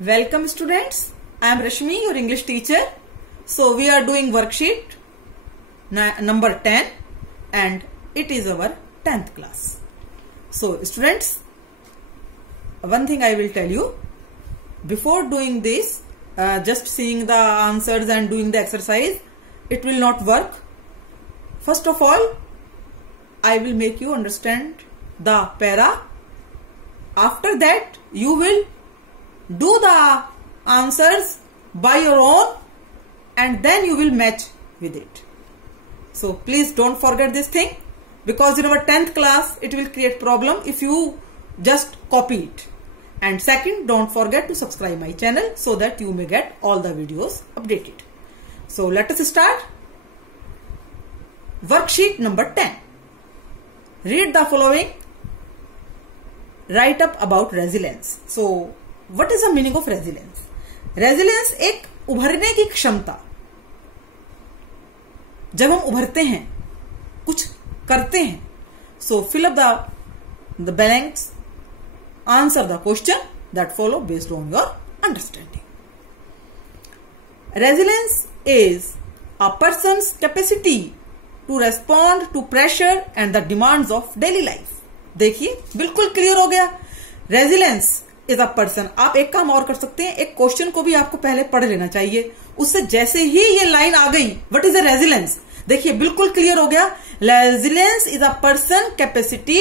Welcome students, I am Rashmi, your English teacher. So we are doing worksheet number 10 and it is our 10th class. So students, one thing I will tell you, before doing this, just seeing the answers and doing the exercise, it will not work. First of all, I will make you understand the para. After that, you will do the answers by your own and then you will match with it. So please don't forget this thing, because in our 10th class it will create problem if you just copy it. And second, don't forget to subscribe my channel so that you may get all the videos updated. So let us start. Worksheet number 10. Read the following. Write up about resilience. So what is the meaning of resilience? Resilience एक उभरने की क्षमता. जब हम उभरते हैं, कुछ करते हैं, so fill up the blanks, answer the question that follow based on your understanding. Resilience is a person's capacity to respond to pressure and the demands of daily life. देखिए बिल्कुल क्लियर हो गया. Resilience is a person. आप एक काम और कर सकते हैं, एक क्वेश्चन को भी आपको पहले पढ़ लेना चाहिए. उससे जैसे ही ये लाइन आ गई, व्हाट इज अ रेजिलेंस, देखिए बिल्कुल क्लियर हो गया. Resilience is a person capacity,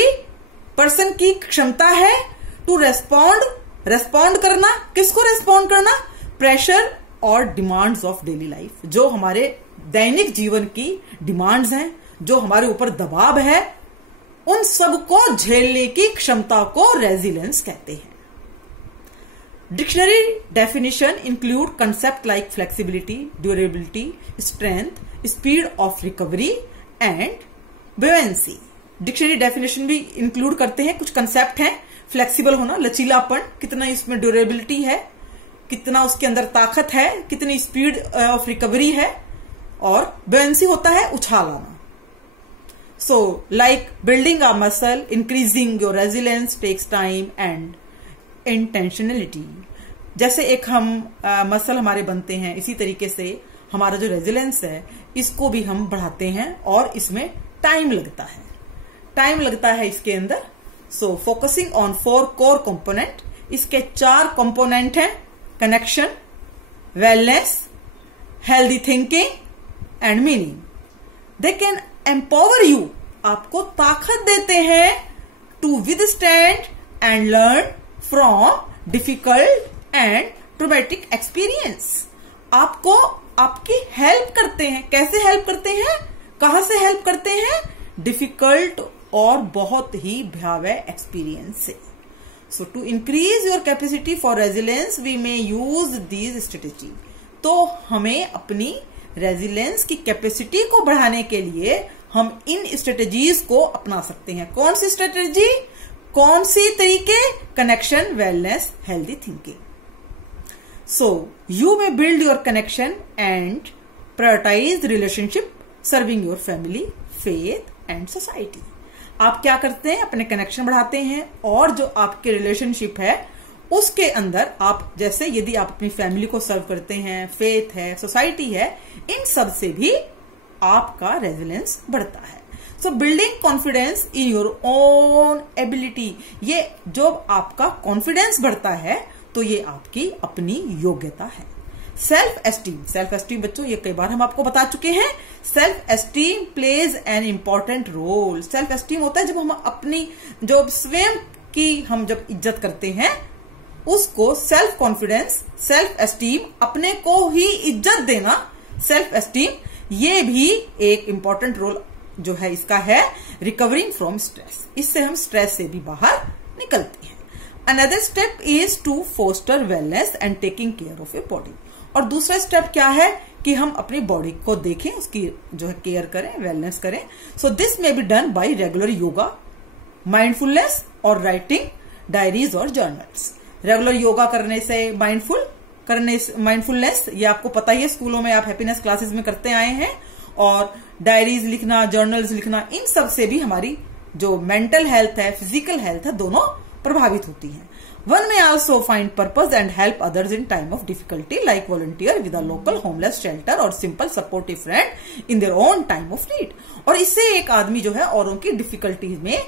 person की क्षमता है टू रेस्पॉन्ड करना. किसको रेस्पॉन्ड करना? प्रेशर और डिमांड्स ऑफ डेली लाइफ. जो हमारे दैनिक जीवन की डिमांड्स हैं, जो हमारे ऊपर दबाव है, उन सबको झेलने की क्षमता को रेजिलेंस कहते हैं. Dictionary definition include concept like flexibility, durability, strength, speed of recovery and buoyancy. Dictionary definition भी इंक्लूड करते हैं. कुछ कंसेप्ट हैं. फ्लेक्सिबल होना, लचीलापन, कितना इसमें ड्यूरेबिलिटी है, कितना उसके अंदर ताकत है, कितनी स्पीड ऑफ रिकवरी है, और बुओयंसी होता है उछाल आना. So, like building a muscle, increasing your resilience takes time and intentionality. जैसे एक हम मसल हमारे बनते हैं, इसी तरीके से हमारा जो रेजिलेंस है, इसको भी हम बढ़ाते हैं और इसमें टाइम लगता है. टाइम लगता है इसके अंदर. So focusing on 4 core component. इसके 4 कंपोनेंट हैं: connection, wellness, healthy thinking and meaning. They can empower you, आपको ताकत देते हैं to withstand and learn from difficult and traumatic experience. आपको आपकी हेल्प करते हैं. कैसे हेल्प करते हैं? कहां से हेल्प करते हैं? डिफिकल्ट और बहुत ही भयावह एक्सपीरियंस से. So to increase your capacity for resilience we may use these strategy. तो हमें अपनी रेजिलेंस की कैपेसिटी को बढ़ाने के लिए हम इन स्ट्रेटेजीज को अपना सकते हैं. कौन सी स्ट्रेटेजी, कौन सी तरीके? Connection, wellness, healthy thinking. So you may build your connection and prioritise relationship serving your family, faith and society. आप क्या करते हैं? अपने कनेक्शन बढ़ाते हैं और जो आपके रिलेशनशिप है उसके अंदर आप, जैसे यदि आप अपनी फैमिली को सर्व करते हैं, फेथ है, सोसाइटी है, इन सब से भी आपका रेजिलेंस बढ़ता है. सो building confidence in your own ability. ये जो आपका कॉन्फिडेंस बढ़ता है तो ये आपकी अपनी योग्यता है. Self esteem. सेल्फ एस्टीम बच्चों ये कई बार हम आपको बता चुके हैं. Self esteem plays an important role. Self esteem होता है जब हम अपनी जो स्वयं की हम जब इज्जत करते हैं उसको. सेल्फ कॉन्फिडेंस, सेल्फ एस्टीम, अपने को ही इज्जत देना, सेल्फ एस्टीम, ये भी एक इंपॉर्टेंट रोल जो है इसका है रिकवरिंग फ्रॉम स्ट्रेस. इससे हम स्ट्रेस से भी बाहर निकलते हैं. Another step is to foster wellness and taking care of a body. और दूसरा स्टेप क्या है कि हम अपनी बॉडी को देखें, उसकी जो है केयर करें, वेलनेस करें. So this may be done by regular yoga, mindfulness और राइटिंग डायरीज और जर्नल्स. रेगुलर योगा करने से, माइंडफुलनेस, ये आपको पता ही है, स्कूलों में आप हैप्पीनेस क्लासेस में करते आए हैं, और डायरीज लिखना, जर्नल्स लिखना, इन सब से भी हमारी जो मेंटल हेल्थ है, फिजिकल हेल्थ है, दोनों प्रभावित होती हैं। One may also find purpose and help others in time of difficulty, like volunteer with a local homeless shelter or simple supportive friend in their own time of need. और इससे एक आदमी जो है औरों की डिफिकल्टी में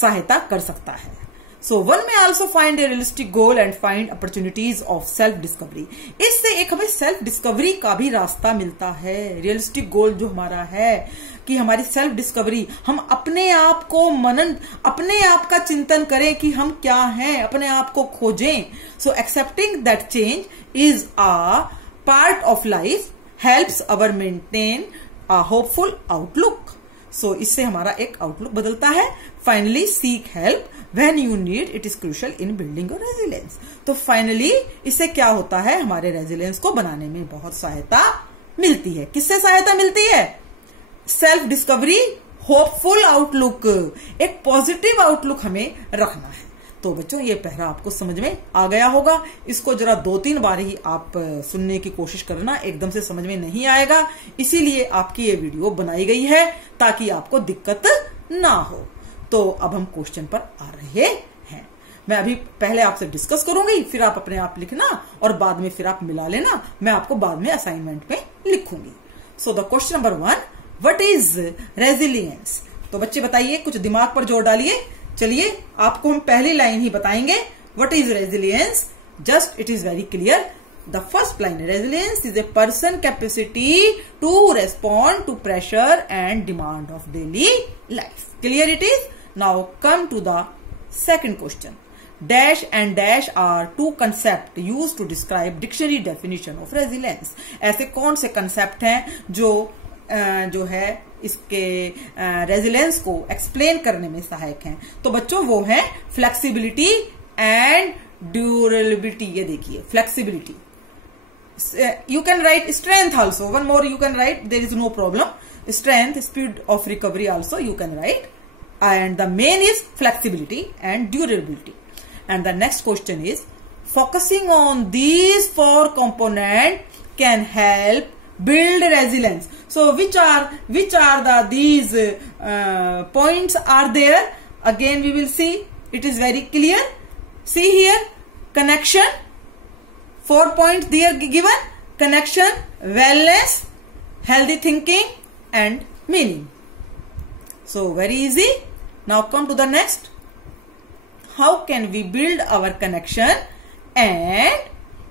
सहायता कर सकता है। So one may also find a realistic goal and find opportunities of self discovery. इससे एक हमें सेल्फ डिस्कवरी का भी रास्ता मिलता है। रियलिस्टिक गोल जो हमारा है कि हमारी सेल्फ डिस्कवरी, हम अपने आप को मनन, अपने आप का चिंतन करें कि हम क्या हैं, अपने आप को खोजें। So accepting that change is a part of life helps our maintain a hopeful outlook. So इससे हमारा एक आउटलुक बदलता है। Finally seek help when you need it is crucial in building your resilience. तो फाइनली इससे क्या होता है, हमारे रेजिलियंस को बनाने में बहुत सहायता मिलती है। किससे सहायता मिलती है? सेल्फ डिस्कवरी, होपफुल आउटलुक, एक पॉजिटिव आउटलुक हमें रखना है। तो बच्चों ये पहला आपको समझ में आ गया होगा। इसको जरा 2-3 बार ही आप सुनने की कोशिश करना, एकदम से समझ में नहीं आएगा। इसीलिए आपकी ये वीडियो बनाई गई है ताकि आपको दिक्कत ना हो। तो अब हम क्वेश्चन पर आ रहे हैं। मैं अभी पहले आपसे डिस्कस करूंगी, फिर आप अपने आप लिखना और बाद में फिर आप मिला लेना। मैं आपको बाद में असाइनमेंट में लिखूंगी। So the question number 1, what is resilience? तो बच्चे बताइए, कुछ दिमाग पर जोर डालिए। चलिए आपको हम पहली लाइन ही बताएंगे। What is resilience? Just it is very clear. The first line, resilience is a person capacity to respond to pressure and demand of daily life. Clear it is? Now come to the second question. Dash and dash are two concepts used to describe dictionary definition of resilience. ऐसे कौन से concept हैं जो है इसके resilience को explain करने में सहायक हैं? तो बच्चों वो है फ्लेक्सिबिलिटी एंड ड्यूरेबिलिटी। ये देखिए flexibility, you can write strength also. One more you can write, there is no problem. Strength, speed of recovery also you can write. And the main is flexibility and durability. And the next question is, focusing on these 4 components can help build resilience. So which are these points are there? Again we will see. It is very clear. See here, connection. 4 points there given: connection, wellness, healthy thinking and meaning. So very easy. Now come to the next. How can we build our connection and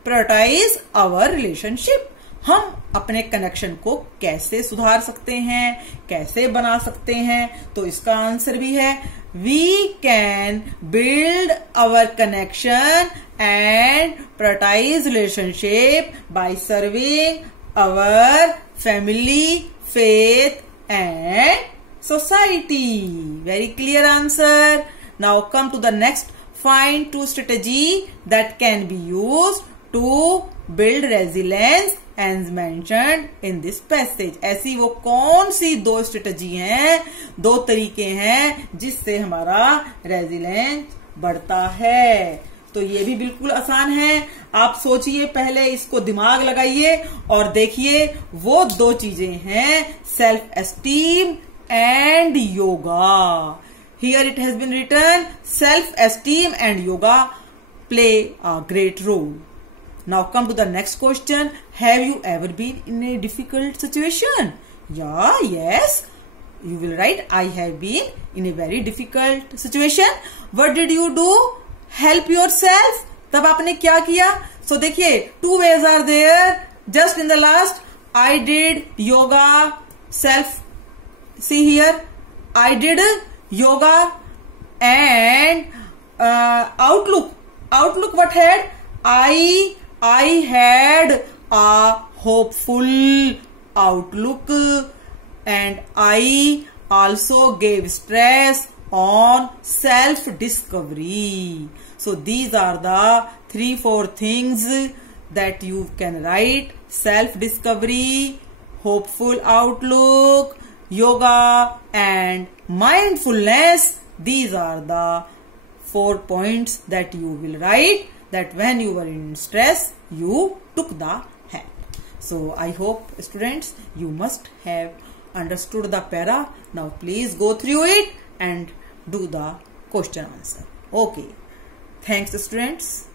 prioritize our relationship? हम अपने connection को कैसे सुधार सकते हैं, कैसे बना सकते हैं? तो इसका आंसर भी है, we can build our connection and prioritize relationship by serving our family, faith and society. Very clear answer. Now come to the next. Find 2 strategies that can be used to build resilience as mentioned in this passage. ऐसी वो कौन सी 2 strategy हैं, 2 तरीके हैं जिससे हमारा resilience बढ़ता है? तो ये भी बिल्कुल आसान है। आप सोचिए, पहले इसको दिमाग लगाइए और देखिए। वो 2 चीजें हैं, self esteem and yoga. Here it has been written, self-esteem and yoga play a great role. Now come to the next question. Have you ever been in a difficult situation? Yeah, yes. You will write, I have been in a very difficult situation. What did you do? Help yourself. तब आपने क्या किया? So देखिए, 2 ways are there. Just in the last, I did yoga, self. See here, I did yoga and outlook. Outlook what had? I had a hopeful outlook and I also gave stress on self-discovery. So these are the 3-4 things that you can write: self-discovery, hopeful outlook, yoga and mindfulness. These are the 4 points that you will write, that when you were in stress, you took the help. So I hope students you must have understood the para. Now please go through it and do the question answer. Okay. Thanks students.